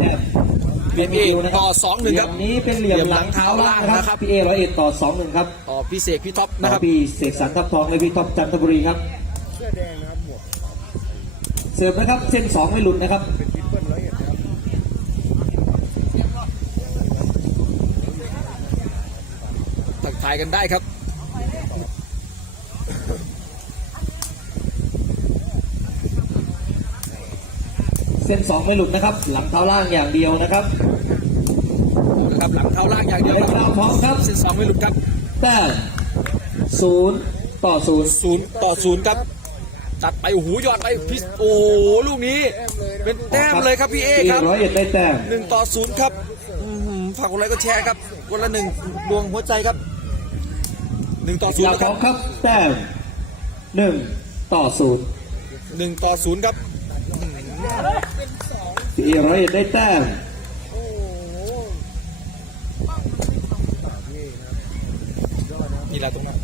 แต้มเบียดเองต่อสองหนึ่งเหลี่คยรับมนี้เป็นเหลี่ยมหลังเท้าล่างนะครับพี่เอร้อยเอ็ดต่อสองหนึ่งครับต่อพี่เสกพี่ท็อปต่นะอครับพี่เสกสรรทับทองและพี่ท็อปจันทบุรีครับเสื้อแดงนะครับหมวกเสิร์ฟนะครับเส้นสองไม่หลุดนะครับเป็นทิปเปิลร้อยเอ็ดนะครับทักทายกันได้ครับ ส้นสองไม่หลุดนะครับ หลังเท้าล่างอย่างเดียวนะครับนะครับหลังเท้าล่างอย่างเดียวและคเรารับพร้อมครับเส้นสองไม่หลุดครับแต้มศูนย์ต่อศูนย์ศูนย์ต่อศูนย์ครับตัดไปโอ้โหยอดไปพิสโอ้โหลูกนี้ เป็นแต้มเลยครับพี่เอพี่ครับร้อยเอ็ดได้แต้มหนึ่งต่อศูนย์ครับอื้อหือฝากกดไลค์ก็แชร์ครับคนละหนึ่งดวงหัวใจครับหนึ่งต่อศูนย์เรานะพคร้อรับมครับ แต้มหนึ่งต่อศูนย์หนึ่งต่อศูนย์ครับ พี่ร้อยเอ็ดได้แต้มโอ้โหปากพี่นะครับนี่แหละตรงนั้น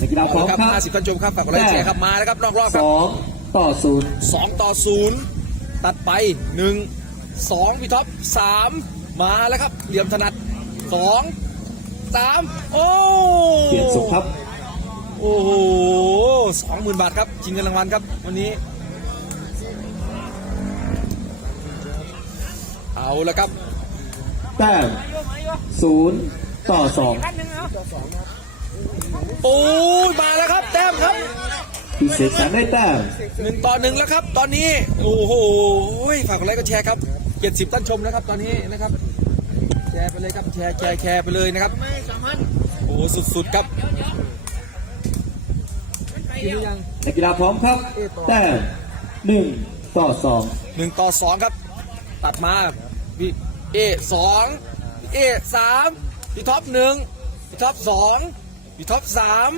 นักกีฬาพร้อมครับครับห้าสิบท่านชมครับฝากกดไลค์แชร์ครับมาแล้วครับนอกรอบคสรับองต่อศูนย์สองต่อศูนย์ตัดไปหนึ่งสองพี่ท็อปสามมาแล้วครับ เหลี่ยมถนัดสองสามโอ้เปลี่ยนสุขครับ โอ้โหสองหมื่นบาทครับชิงเงินรางวัลครับ วันนี้ เอาแล้วครับ แต้มศูนย์ต่อสองโอ้ยมาแล้วครับ แต้มครับพี่เสกสรรได้แต้มหนึ่งต่อหนึ่งแล้วครับ ตอนนี้ โอ้โหฝากกดไลค์กดแชร์ครับเจ็ดสิบท่านชมนะครับ ตอนนี้นะครับ แชร์ไปเลยครับแชร์แชร์แชร์ไปเลยนะครับโอ้สุดๆครับกินหรือยังนักกีฬาพร้อมครับ แต้มหนึ่งต่อสองหนึ่งต่อสองครับ ตัดมาพี่เอสองพี่เอสามพี่ท็อปหนึ่งพี่ท็อปสองพี่ท็อปสาม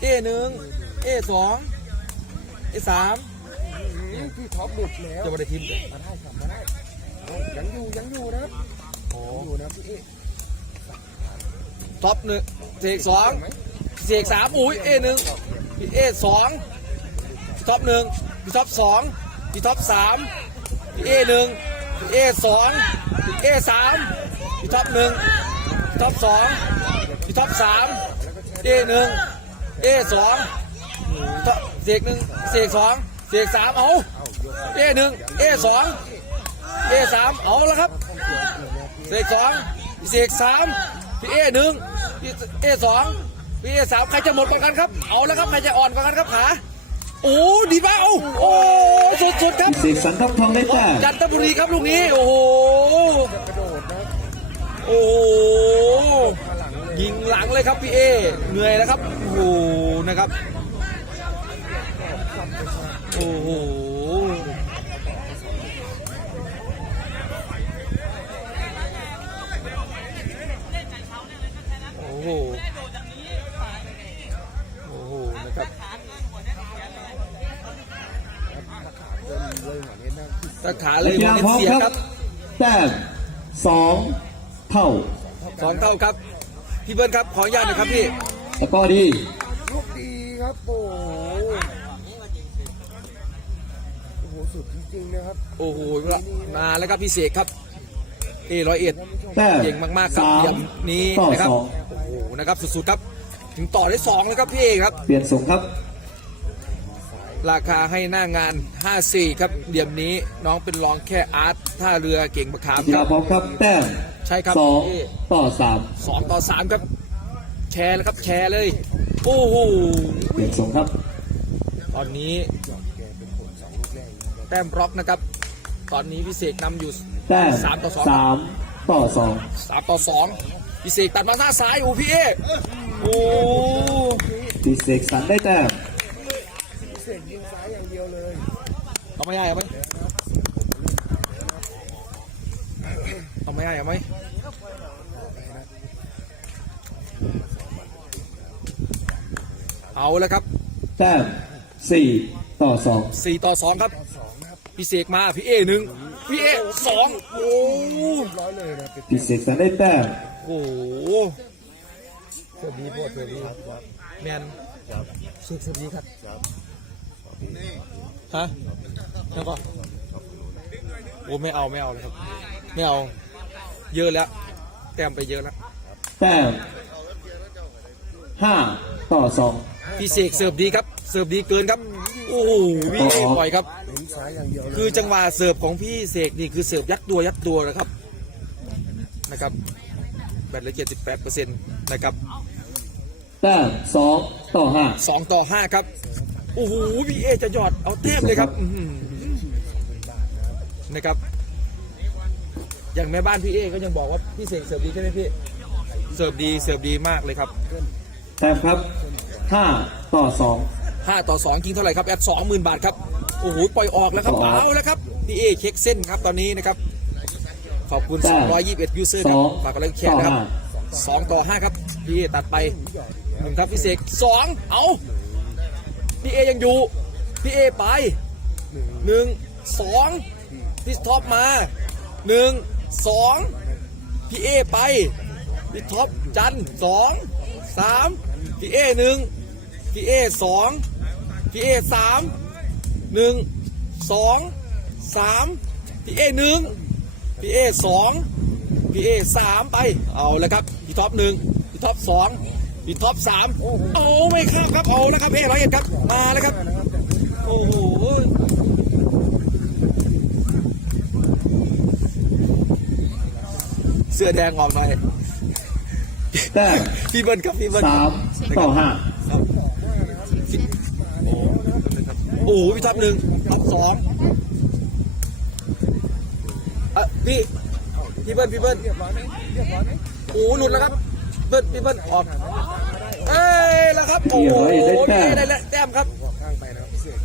เอหนึ่งเอสองเอสามพี่ท็อปหลุดแล้วจะมาได้ทีมเดียวมาได้ครับมาได้เอายังอยู่ยังอยู่นะครับโอ้ยังอยู่นะพี่เอ๊ะท็อปหนึ่งเสกสองเสกสามอุ้ยเอหนึ่งพี่เอสองพี่ท็อปหนึ่งพี่ท็อปสองพี่ท็อปสามพี่เอหนึ่งพี่ เอสองพี่เอสามพี่ท็อปหนึ่งพี่ท็อปสองพี่ท็อปสามเอหนึ่งเอสองเสกหนึ่งเสกสองเสกสามเอาเอหนึ่งเอสองเอสามเอาแล้วครับเสกสองเสกสามพี่เอหนึ่งพี่เอสองพี่เอสามใครจะหมดกว่ากันครับ เอาแล้วครับใครจะอ่อนกว่ากันครับขา โอ้ดีมากเอาโอ้สุดๆครับพี่เสกสรรทับทองได้แต้มจันทบุรีครับลูกนี้ โอ้โหกระโดดนะโอ้โหยิงหลังเลยครับพี่เอเหนื่อยแล้วครับโอ้โหนะครับโอ้โหโอ้โห น็ตนะตะขาเลนักยกีฬาเป็นพร้อมเสียคครัรับบแต้มสองเท่าสองเท่าครับ พี่เบิร์นครับขออนุญาตหนะครับพี่ตะกร้อดีลูกดีครับโอ้โหโอ้โหสุดจริงๆนะครับโอ้โหมาแล้วครับพี่เสกครับเอร้อยเอ็ดแต้มเก่งมากๆครับสามอย่างนี้ต่อนะครับสองโอ้โหนะครับสุดๆครับ ถึงต่อได้สองแล้วครับพี่เอกครับ เปลี่ยนส่งครับ ราคาให้หน้างาน 54 ครับเดี๋ยวนี้น้องเป็นรองแค่อาร์ตท่าเรือเก่งประคามกีคฬารับพร้อมครับแต้มใช่ครับสองพี่ต่อสามสองต่อสามครับ แชร์แล้วครับแชร์เลย โอ้โห เปลี่ยนส่งครับตอนนี้ แต้มบล็อกนะครับ ตอนนี้พี่เสกนำอยู่ แต้มสามต่อสอง สามต่อสองสามต่อสองพี่เสกตัดมาหน้าซ้ายโอ้พี่เอโอ้พี่เสกสรรได้แต้ม เสียงยิงซ้ายอย่างเดียวเลย เอา ไม่ได้เอาไหมเอาไม่ได้เอาไหมเอาแล้วครับแต้มสี่ต่อสองสี่ต่อสองครับ พี่เสกมา พี่เอหนึ่งพี่เอสองโอ้ร้อยเลยนะเป็นพี่เสกสรรได้แต้มโหเสื้อดีโบดเสื้อดีครับแมนสุดสุดดีครับฮะ แล้วก็โอ้ไม่เอาไม่เอาเลยครับ ไม่เอา เยอะแล้ว แต้มไปเยอะแล้ว แต้มห้าต่อสองพี่เสกเสิร์ฟดีครับ เสิร์ฟดีเกินครับ โอ้โหพี่เอปล่อยครับเห็นซ้ายอย่างเดียวเลยคือจังหวะเสิร์ฟของพี่เสกนี่คือเสิร์ฟยัดตัวยัดตัวนะครับ นะครับแบตเหลือ78เปอร์เซ็นต์นะครับแต้มสองต่อห้าสองต่อห้าครับ โอ้โหพี่เอจะหยอดเอาเทพเลยครับอื้อหือ นะครับ อย่างแม่บ้านพี่เอก็ยังบอกว่าพี่เสกเสิร์ฟดีใช่ไหมพี่ เสิร์ฟดีเสิร์ฟดีมากเลยครับแต้มครับห้าต่อสองห้าต่อสองกิงเท่าไหร่ครับแอดสองหมื่นบาทครับโอ้โหปล่อยออกแล้วครับปล่อยออกเอาแล้วครับพี่เอเช็คเส้นครับตอนนี้นะครับ ขอบคุณแต้ม221ยูเซอร์สครัอบงฝากกดไลค์กดแชร์ต่อนะครับห้าสองต่อห้าครับพี่เอตัดไปหนึ่งครับพี่เสกสองเอาพี่เอยังอยู่พี่เอไปหนึ่งสอง พี่ท็อปมาหนึ่งสองพี่เอไปพี่ท็อปจันสองสามพี่เอหนึ่งพี่เอสองพี่เอสามหนึ่งสองสามพี่เอหนึ่งพี่เอสองพี่เอสามไปเอาแล้วครับพี่ท็อปหนึ่งพี่ท็อปสองพี่ท็อปสามโอ้ไม่เข้าครับเอาแล้วครับเอร้อยเอ็ดครับมาแล้วครับโอ้โห เสื้อแดงออกไปแต้มพี่เบิ้ลครับพี่เบิ้ลสามต่อห้าโอ้โหพี่ท็อปหนึ่งท็อปสองอะพี่พี่เบิ้ลพี่เบิ้ลโอ้โหหลุดแล้วครับเบิ้ลพี่เบิ้ลออกเอ้ยแล้วครับโอ้โหพี่ได้แล้วแต้มครับข้างไปนะครับพี่เสก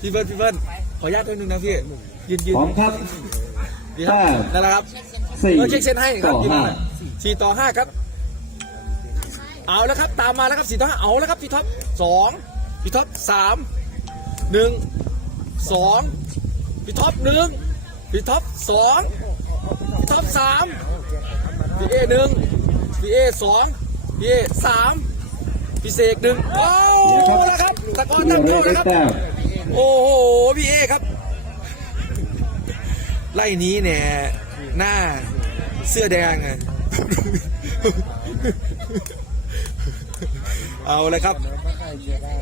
พี่เบิ้ลพี่เบิ้ลขออนุญาตด้วยหนึงนะพี่ ยืนยืนพร้อมครับดีครับแต้มนั่นแหละครับสี่เราเช็คเส้นให้ครับต่อยืนห้ามาสี่ต่อห้าครับ เอาแล้วครับ ตามมาแล้วครับสี่ต่อห้าเอาแล้วครับพี่ท็อปสองพี่ท็อปสามหนึ่งสองพี่ท็อปหนึ่งพี่ท็อปสองพี่ท็อปสามพี่เอหนึ่งพี่เอสองพี่เอสามพี่เสกหนึ่งโอ้แล้วครับตะกอนเดียตั้วงได้เข้าแล้วครับแต้มโอ้โหพี่เอครับ ไล่นี้เนี่ยหน้าเสื้อแดงอะเอาเลยครับมาใกล้เชียร์ได้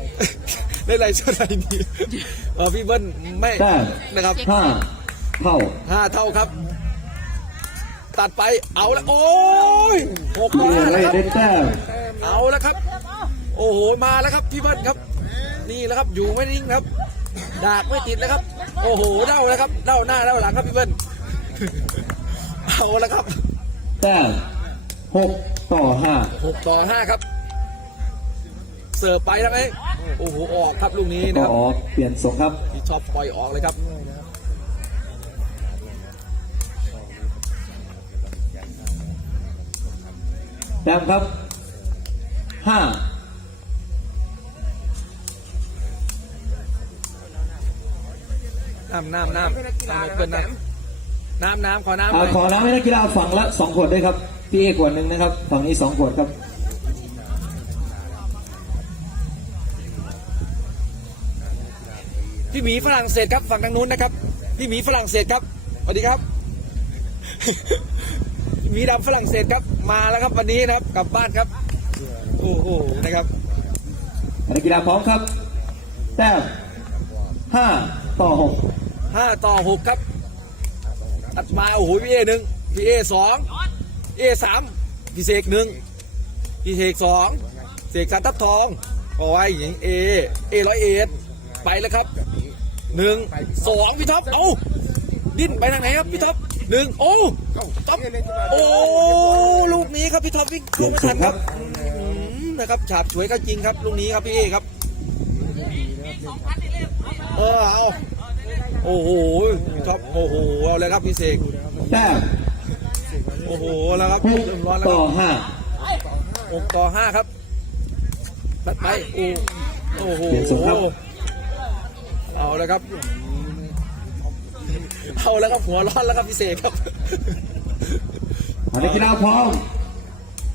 เล่นอะไรเสื้ออะไรนี้เออพี่เบิ้ลไม่แต้มนะครับห้าเท่าห้าเท่าครับ ตัดไปเอาละโอ้ยหกเดีต่อยวห้าได้แล้วครับแต้มเอาแล้วครับ โอ้โหมาแล้วครับพี่เบิ้ลครับ นี่แล้วครับอยู่ไม่นิ่งครับ ดากไม่ติดแล้วครับ โอ้โหเด้าแล้วครับเด้าหน้าเด้าหลังครับพี่เบิ้ลเอาแล้วครับแต้มหกต่อห้าหกต่อห้าครับ เสิร์ฟไปแล้วไหมโอ้โหออกครับลูกนี้ต่นะอครับออกเปลี่ยนทรงครับพี่ชอบปล่อยออกเลยครับแต้มครับห้า น้ำน้ำน้ำน้ำเกินน้ำน้ำน้ำขอน้ำหอ่าน่อยขอน้ำให้นักกีฬาฝั่งละสองขวดด้วยครับ พี่เอกขวดหนึ่งนะครับ ฝั่งนี้สองขวดครับพี่หมีฝรั่งเศสครับฝั่งทางนู้นนะครับ พี่หมีฝรั่งเศสครับสวัสดีครับหมีดำฝรั่งเศสครับมาแล้วครับวันนี้นะครับกลับบ้านครับโอ้โหนะครับนักกีฬาพร้อมครับแต้มห้าต่อหก ห้าต่อหกครับ ตัดมาโอ้โหพี่เอหนึ่งพี่เอสองเอสามพี่เสกหนึ่งพี่เสกสองเสกสามทับทองเอาไว้หญิงเอเอร้อยเอ็ดไปแล้วครับหนึ่งสองพี่ท็อปเอาดิ้นไปทางไหนครับพี่ท็อปหนึ่งโอ้ท็อปโอ้ลูกนี้ครับพี่ท็อปวิ่งลี่เข้ายนไม่ทรทังนครับนะครับฉาบฉวยก็จริงครับลูกนี้ครับพี่เอครับเออเอา โอ้โหพี่ท็อปโอ้โหเอาเลยครับพี่เสกแต้มโอ้โหแล้วครับหกเริ่มร้อนแล้วคต่อรับห้าหกต่อห้าครับตัดไปโอ้โอ้โหเปลี่ยนทรงครับเอาแล้วครับเอาแล้วครับหัวร้อนแล้วครับพี่เสกครับนักกีฬาพร้อม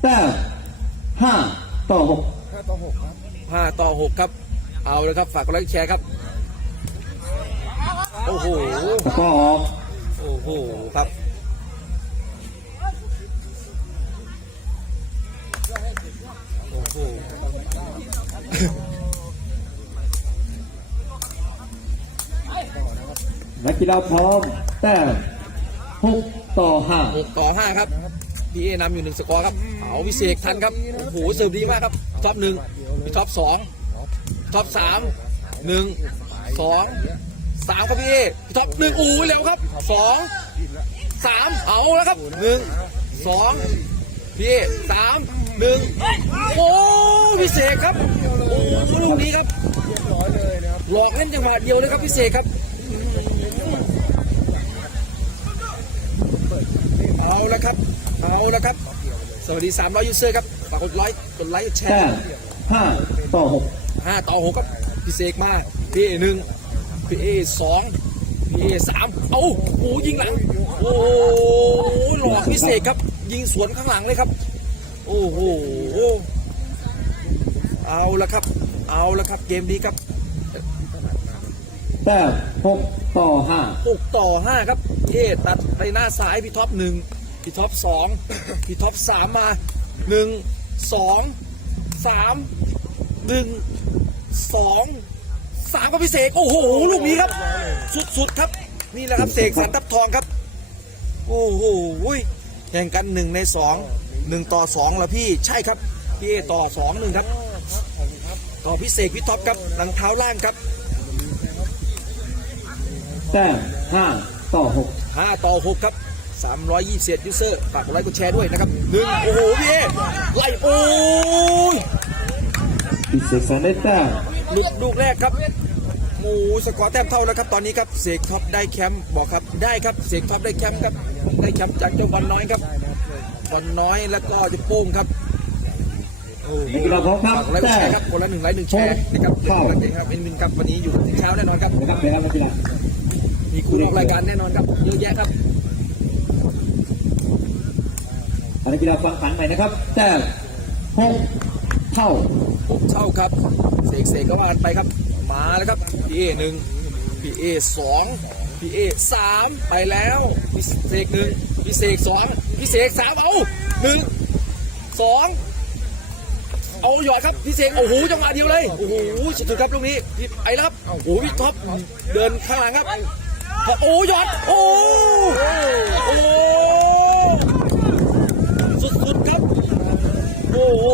แต้มห้าต่อหกห้าต่อหกครับห้าต่อหกครับเอาเลยครับฝากกดไลค์แชร์ครับ โห ตะกร้อออกโอ้โห ครับโอ้โหนักกีฬาพร้อม แต้มหกต่อห้าหกต่อห้าครับพี่เอนำอยู่หนึ่งสกอร์ครับเอาพิเศษทันครับโอ้โหเสิร์ฟดีมากครับท็อปหนึ่งพี่ท็อปสองท็อปสามหนึ่งสอง สามครับพี่เอพี่ท็อปหนึ่งโอ้ยเร็วครับสองสามเอาแล้วครับหนึ่งสองพี่เอสามหนึ่งโอ้พิเศษครับโอ้ลูกนี้ครับร้อยเลยนะครับหลอกเล่นจังหวะเดียวเลยครับพิเศษครับเอาละครับเอาละครับ สวัสดี300ยูเซอร์ครับฝากกดไลค์กดไลค์กดแชแต้ร์มห้าต่อหก5ต่อ6ครับพี่เสกมาพี่เอหนึ่ง พี่เอสองพี่เอสามเอาโอ้ยิงหลัง โอ้หลอกพี่เสกครับ ยิงสวนข้างหลังเลยครับ โอ้โหเอาละครับ เอาละครับเกมนี้ครับแต้มหกต่อห้า6ต่อ5ครับพี่เอตัดไปหน้าซ้ายพี่ท็อปหนึ่งพี่ท็อปสองพี่ท็อปสามมาหนึ่งสองสามหนึ่งสอง สามก็พี่เสกโอ้โหลูกนี้ครับ สุดๆครับ นี่แหละครับเสกสรรทับทองครับ โอ้โหแข่งกันหนึ่งในสองหนึ่งต่อสองแล้วพี่ใช่ครับพี่เอต่อสองหนึ่งครับ ต่อพี่เสกพี่ท็อปครับหลังเท้าล่างครับแต้มห้าต่อหก5ต่อ6ครับ320ยูเซอร์ฝากกดไลค์กดแชร์ด้วยนะครับหนึ่งโอ้โหพี่เอไล่โอ้ยพิเศษสันได้แต้ม หลุดลูกแรกครับโอ้โหสกอร์แต้มเท่าแล้วครับตอนนี้ครับเสกท็อปได้แคมป์บอกครับได้ครับเสกท็อปได้แคมป์ครับได้แคมป์จากเจ้าวันน้อยครับวันน้อยแล้วก็จะโป้งครับโอ้โหนักกีฬาพร้อมครับฝากกดไลค์กดแต้แชร์มครับคนละหนึ่งไลค์หนึ่งแชร์นะครับเดี๋ยวกันเองครับเอ็นวินครับวันนี้อยู่ถึงเช้าแน่นอนครับนะครับเป็นนักกีฬามีคู่ออกรายการแน่นอนครับเยอะแยะครับนักกีฬาฟังขันใหม่นะครับแต้มหก เท่าหกเท่าครับเสกเสกก็ว่ากันไปครับ มาแล้วครับพี่เอหนึ่งพี่เอสองพี่เอสามไปแล้วพี่เสกหนึ่งพี่เสกสองพี่เสกสามเอาหนึ่งสองเอาหยอดครับพี่เสกโอ้โหจังหวะเดียวเลยโอ้โหสุดๆครับลูกนี้พี่ไปแล้วครับโอ้โหพี่ท็อปเดินข้างหลังครับโอ้หยอดโอ้โอ้สุดๆครับโอ้โห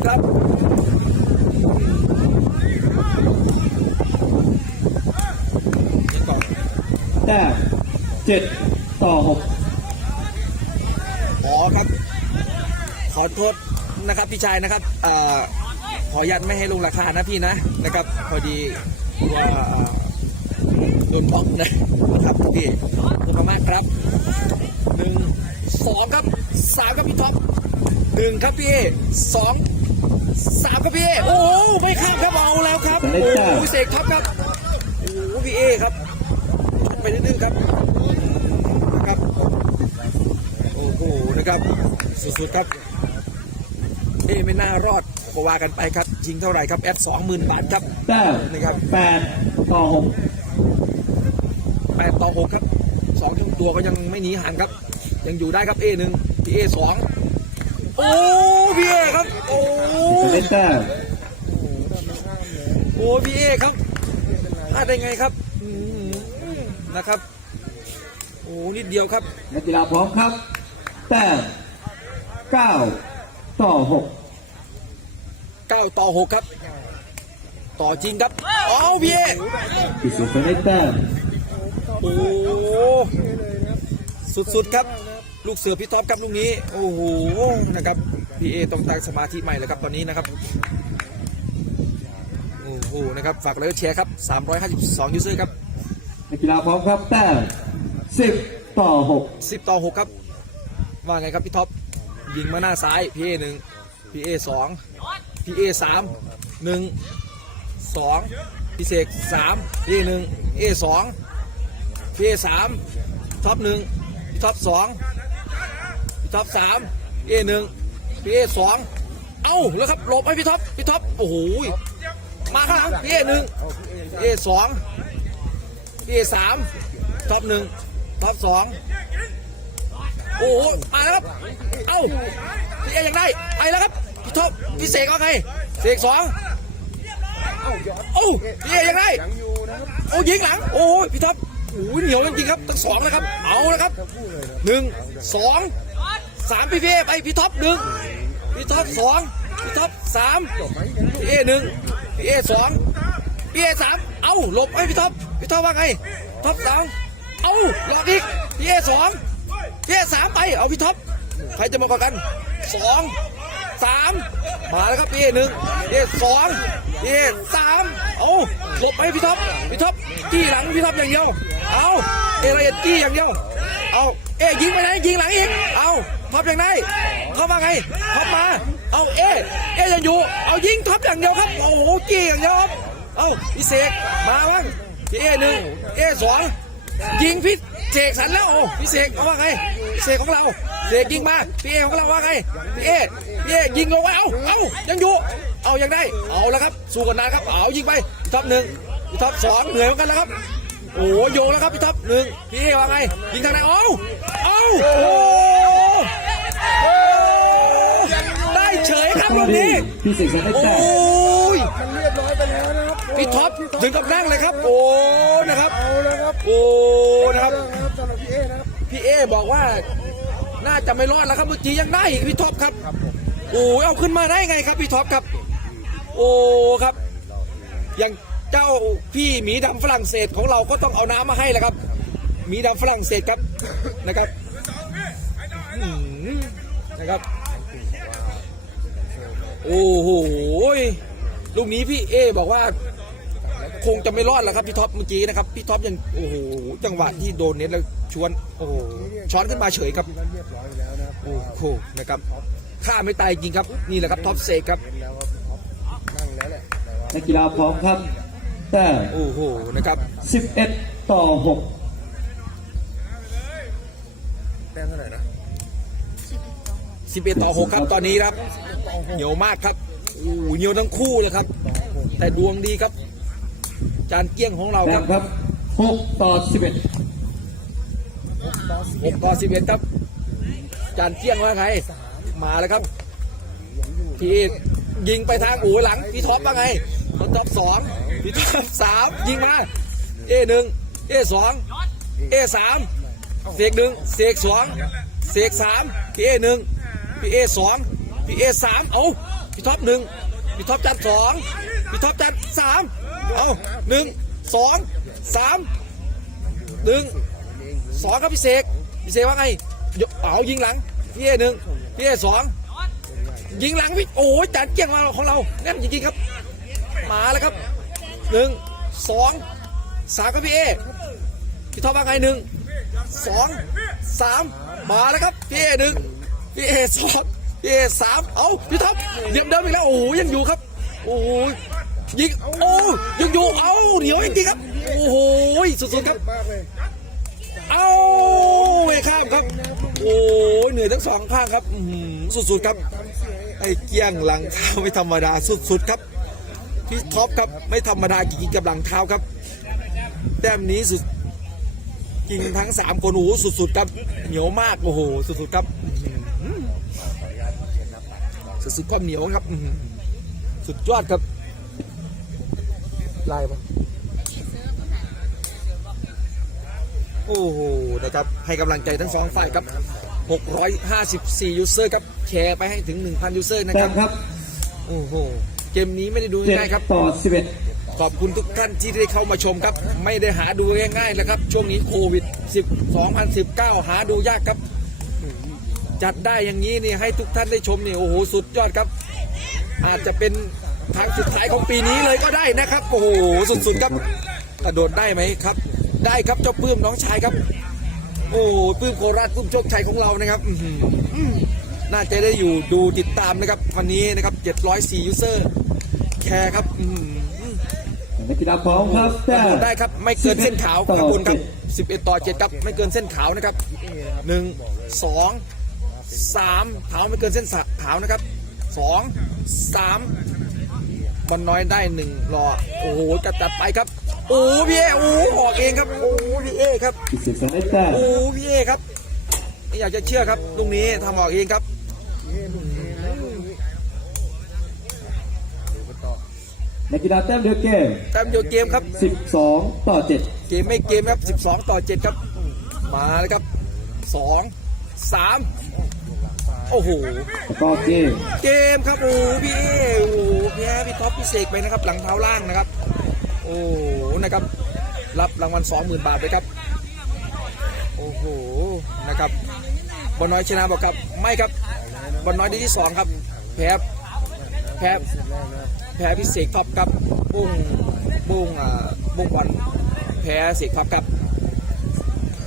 นะครับยังก่อนแต้มเจ็ดต่อหกอ๋อครับ ขอโทษนะครับพี่ชายนะครับเอ่อขออนุญาตไม่ให้ลงราคานะพี่นะนะครับ พอดีว่าเอ่อโดนบล็อกนะนะครับพี่ขอบคุณมากครับหนึ่งสองครับสามครับพี่ท็อปหนึ่งครับพี่เอสอง สามครับพี่เอโอ้โหไม่ข้ามครับเอาแล้วครับโอ้โหเสกท็อปครับโอ้โหพี่เอครับ ไปนิดนึงครับนะครับโอ้โหนะครับสุดๆครับเอ้ไม่น่ารอดก็ว่ากันไปครับชิงเท่าไหร่ครับแอดสองหมื่นบาทครับแต้มนะครับแปดต่อหกแปดต่อหกครับสองตัวก็ยังไม่หนีห่างครับ ยังอยู่ได้ครับเอหนึ่งพี่เอสองโอ้ พี่เอครับ โอ้สันได้แต้มโหพี่เอครับพลาดได้ไงครับอืมนะครับ โอ้นิดเดียวครับนักกีฬาพร้อมครับ แต้มเก้าต่อหก9ต่อ6ครับ ต่อจริงครับเอาพี่เอพิเศษสันได้แต้มโอ้สุดๆครับ ลูกเสือพี่ท็อปครับลูกนี้ โอ้โหนะครับ พี่เอต้องตั้งสมาธิใหม่แล้วครับตอนนี้นะครับโอ้โหนะครับฝากไลค์กดแชร์ครับ 352 ยูเซอร์ครับนักกีฬาพร้อมครับแต้มสิบต่อหก10 ต่อ 6 ครับ ว่าไงครับพี่ท็อปยิงมาหน้าซ้ายพี่เอหนึ่งพี่เอสองพี่เอสามหนึ่งสองพี่เสกสามพี่เอหนึ่งเอสองพี่เอสามท็อปหนึ่งพี่ท็อปสองพี่ท็อปสามพี่เอหนึ่ง พี่เอสองเอ้าแล้วครับหลบให้พี่ท็อปพี่ท็อปโอ้โหมาข้างหลังพี่เอหนึ่งเอสองพี่เอสามท็อปหนึ่งท็อปสองโอ้โหมาแล้วครับเอ้าพี่เอยังได้ไปแล้วครับพี่ท็อปพี่เสกเอาไงเสกสองโอ้พี่เอยังได้โอ้ยิงหลังโอ้ยพี่ท็อปโอ้ยเหนียวจริงๆครับทั้งสองนะครับเอาแล้วครับหนึ่งสอง สามพี่เอไปพี่ท็อปหนึ่งพี่ท็อปสองพี่ท็อปสามพี่เอหนึ่งพี่เอสองพี่เอสามเอ้าหลบไอ้พี่ท็อปพี่ท็อปว่าไงท็อปสองเอ้าหลอกอีกพี่เอสองพี่เอสามไปเอาพี่ท็อปใครจะมากกว่ากันสองสามมาแล้วครับพี่เอหนึ่งพี่เอสองพี่เอสามเอาหลบไปพี่ท็อปพี่ท็อปจี้หลังพี่ท็อปอย่างเดียวเอาเอไรจี้อย่างเดียว เอาเอ๊ยิงไปไหนยิงหลังอีก เอาท็อปอย่างไรท็อปว่าไงท็อปมา เอาเอ๊เอ๊ยังอยู่ เอายิงท็อปอย่างเดียวครับ โอ้โหจี้อย่างเดียวครับเอาพี่เสกมาบ้างพี่เอหนึ่งเอสองยิงพี่เสกสันแล้วโอ้พี่เสกเอาว่าไงเสกของเราเสกยิงมาพี่เอของเราว่าไงพี่เอพี่เอยิงลงไว้เอาเอายังอยู่ เอายังได้ เอาแล้วครับ สู้กันนานครับ เอายิงไปท็อปหนึ่งท็อปสองเหนื่อยเหมือนกันแล้วครับ โอ้โยงแล้วครับพี่ท็อปหนึ่งพี่เอว่าไงยิงทางไหนเอาเอาโอ้โหได้เฉยครับลูกนี้พี่สกสรรได้โอ้แต้ยมันเรียบร้อยไปแล้วนะครับพี่ท็อปถึงกับนั่งเลยครับ โอ้นะครับเอาแล้วครับโอ้นะครับสำหรับพี่เอนะครับพี่เอบอกว่าน่าจะไม่รอดแล้วครับเมื่อกี้ยังได้อีกพี่ท็อปครับโอ้ยเอาขึ้นมาได้ไงครับพี่ท็อปครับ โอ้ครับย่าง เจ้าพี่หมีดำฝรั่งเศสของเราก็ต้องเอาน้ำมาให้แล้วครับหมีดำฝรั่งเศสครับนะครับนะครับ โอ้โหลูกนี้พี่เอบอกว่า คงจะไม่รอดแล้วครับพี่ท็อปเมื่อกี้นะครับพี่ท็อปยังโอ้โหจังหวะที่โดนเน็ตแล้วชวนโอ้โหช้อนขึ้นมาเฉยครับโอ้โหนะครับฆ่าไม่ตายจริงครับ นี่แหละครับท็อปเซกครับนักกีฬาพร้อมครับ แต้มโอ้โหนะครับ11 ต่อแต้มเท่าไหร่นะ11 ต่อ 6 ครับตอนนี้ครับ เหนียวมากครับโอ้โหเหนียวทั้งคู่เลยครับ แต่ดวงดีครับ จานเกี้ยงของเรา6แต้ครัมบครับ 6 ต่อ 11 6ต่อ11ครับ จานเกี้ยงว่าไง มาแล้วครับพี่ยิงไปทางอูหลังพี่ท็อปว่าไงพี่ท็อปสอง พี่ท็อปสามยิงมาเอหนึ่งเอสองเอสามเสกหนึ่งเสกสองเสกสามพี่เอหนึ่งพี่เอสองพี่เอสามเอาพี่ท็อปหนึ่งพี่ท็อปจัดสองพี่ท็อปจัดสามเอาหนึ่งสองสามหนึ่งสองครับพี่เสกพี่เสกว่าไงยกเอายิงหลังพี่เอหนึ่งพี่เอสองยิงหลังพี่โอ้ยจานเกี้ยงมาของเราแน่นจริงๆครับ มาแล้วครับ หนึ่งสองสามครับพี่เอพี่ท็อปว่าไงหนึ่งสองสามมาแล้วครับพี่เอหนึ่งพี่เอสองพี่เอสามเอาพี่ท็อปเหยียบเดิมอีกแล้วโอ้โหยังอยู่ครับโอ้โหยิงโอ้ยังอยู่เอาเหนียวจริงครับโอ้โหสุดๆครับเอาไม่ข้ามครับ โอ้ยเหนื่อยทั้งสองข้างครับสุดๆครับไอ้เกี้ยงหลังเท้าไม่ธรรมดาสุดๆครับ พี่ท็อปครับไม่ธรรมดาจริงๆกับหลังเท้าครับ แต้มนี้สุดจริงทั้งสามคนโอ้โหสุดๆครับเหนียวมากโอ้โหสุดๆครับอื้อหือสุดๆความเหนียวครับอื้อหือสุดยอดครับไล่ปะโอ้โหนะครับให้กำลังใจทั้งสองฝ่ายครับ 654 ยูเซอร์ครับแชร์ไปให้ถึง 1,000 ยูเซอร์นะแต้ครัมบครับ โอ้โห เกมนี้ไม่ได้ดูง่ายๆครับ7ต่อ11 ขอบคุณทุกท่านที่ได้เข้ามาชมครับ ไม่ได้หาดูง่ายๆนะครับ ช่วงนี้โควิด10 2019 หาดูยากครับ จัดได้อย่างนี้นี่ให้ทุกท่านได้ชมนี่โอ้โหสุดยอดครับ อาจจะเป็นทางสุดท้ายของปีนี้เลยก็ได้นะครับ โอ้โหสุดๆครับ กระโดดได้ไหมครับ ได้ครับเจ้าปื้มน้องชายครับ โอ้โหปื้มโคราชปื้มโชคชัยของเรานะครับอื้อหืออื้อ น่าจะได้อยู่ดูติดตามนะครับ วันนี้นะครับ 704 ยูเซอร์ แคร์ครับอื้อหือนักกีฬาพร้อมครับกระแต้โดมดได้ครับ ไม่เกินเส้นขาวต่อครับคุณครับเจ็ด11 ต่อ 7 ครับ ไม่เกินเส้นขาวนะครับ 1 2 3เท้าไม่เกินเส้นขาวนะครับ 2 3บอลน้อยได้1รอโอ้โหจะตัดไปครับโอ้พี่เอโอ้ออกเองครับโอ้พี่เอครับพิเศษสองได้แต้มโอ้พี่เอครับไม่อยากจะเชื่อครับตรงนี้ทำออกเองครับพี่เอลูก นี้นะลูกนี้ดูกันต่อนักกีฬาแต้มเดียวเกมแต้มเดียวเกมครับ 12 ต่อ 7 เกมไม่เกมครับ 12 ต่อ 7 ครับ มาเลยครับ 2 3 โอ้โหก็เกม เกมครับโอ้พี่เอโอ้แพ้พี่ท็อปพี่เสกไปนะครับ หลังเท้าล่างนะครับ โอ้นะครับ รับรางวัล 20,000 บาทไปครับ โอ้โหนะครับบอลน้อยชนะบอกครับไม่ครับ บอลน้อยได้ที่สองครับ แพ้แพ้แพ้พี่เสกท็อปครับบุ้งบุ้งอ่าบุ้งบอลแพ้เสกท็อปครับ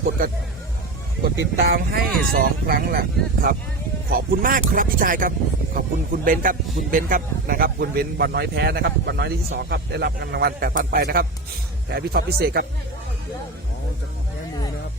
กดกดกดติดตามให้สองครั้งแหละครับ ขอบคุณมากครับพี่ชายครับขอบคุณคุณเบนซ์ครับคุณเบนซ์ครับนะครับคุณเบนซ์บอลน้อยแพ้นะครับบอลน้อยที่สองครับได้รับเงินรางวัลแปดพันไปนะครับแพ้พี่ท็อปพี่เสกครับน้อจะแก้มือนะครับ